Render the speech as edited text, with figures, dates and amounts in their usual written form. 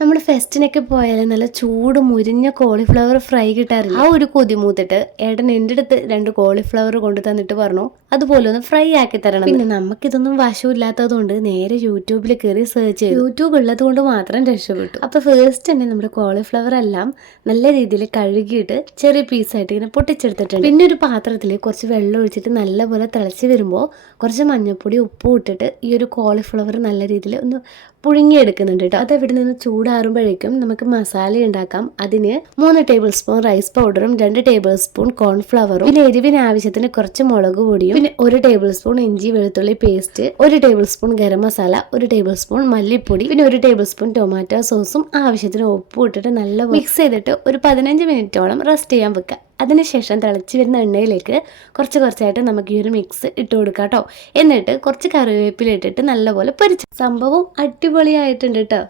നമ്മൾ ഫെസ്റ്റിനൊക്കെ പോയാൽ നല്ല ചൂട് മുരിഞ്ഞ കോളിഫ്ലവർ ഫ്രൈ കിട്ടാറില്ല. ആ ഒരു കൊതി മൂത്തിട്ട് ഏട്ടൻ എൻ്റെ അടുത്ത് 2 കോളിഫ്ലവർ കൊണ്ട് തന്നിട്ട് പറഞ്ഞു അതുപോലെ ഒന്ന് ഫ്രൈ ആക്കി തരണം. പിന്നെ നമുക്കിതൊന്നും വശമില്ലാത്തത് കൊണ്ട് നേരെ യൂട്യൂബിൽ കയറി സെർച്ച് ചെയ്തു. യൂട്യൂബ് ഉള്ളത് കൊണ്ട് മാത്രം രക്ഷപ്പെട്ടു. അപ്പൊ ഫസ്റ്റ് തന്നെ നമ്മുടെ കോളിഫ്ലവർ എല്ലാം നല്ല രീതിയിൽ കഴുകിയിട്ട് ചെറിയ പീസായിട്ട് ഇങ്ങനെ പൊട്ടിച്ചെടുത്തിട്ടുണ്ട്. പിന്നെ ഒരു പാത്രത്തിൽ കുറച്ച് വെള്ളം ഒഴിച്ചിട്ട് നല്ലപോലെ തിളച്ച് വരുമ്പോൾ കുറച്ച് മഞ്ഞൾപ്പൊടി ഉപ്പും ഇട്ടിട്ട് ഈ ഒരു കോളിഫ്ലവർ നല്ല രീതിയിൽ ഒന്ന് പുഴുങ്ങിയെടുക്കുന്നുണ്ട് കേട്ടോ. അത് ഇവിടെ നിന്ന് ചൂടാറുമ്പോഴേക്കും നമുക്ക് മസാല ഉണ്ടാക്കാം. അതിന് 3 ടേബിൾ സ്പൂൺ റൈസ് പൗഡറും 2 ടേബിൾ സ്പൂൺ കോൺഫ്ലവറും പിന്നെ എരിവിന് ആവശ്യത്തിന് കുറച്ച് മുളക് പൊടിയും പിന്നെ 1 ടേബിൾ സ്പൂൺ ഇഞ്ചി വെളുത്തുള്ളി paste, 1 table spoon garam masala, 1 table spoon മല്ലിപ്പൊടി പിന്നെ 1 ടേബിൾ സ്പൂൺ ടൊമാറ്റോ സോസും ആവശ്യത്തിന് ഉപ്പും ഇട്ടിട്ട് നല്ല മിക്സ് ചെയ്തിട്ട് ഒരു 15 മിനിറ്റോളം റെസ്റ്റ് ചെയ്യാൻ വെക്കുക. അതിനുശേഷം തിളച്ച് വരുന്ന എണ്ണയിലേക്ക് കുറച്ചായിട്ട് നമുക്ക് ഈ ഒരു മിക്സ് ഇട്ട് കൊടുക്കാം കേട്ടോ. എന്നിട്ട് കുറച്ച് കറിവേപ്പില ഇട്ടിട്ട് നല്ലപോലെ പൊരിച്ച സംഭവം അടിപൊളിയായിട്ടുണ്ട് കേട്ടോ.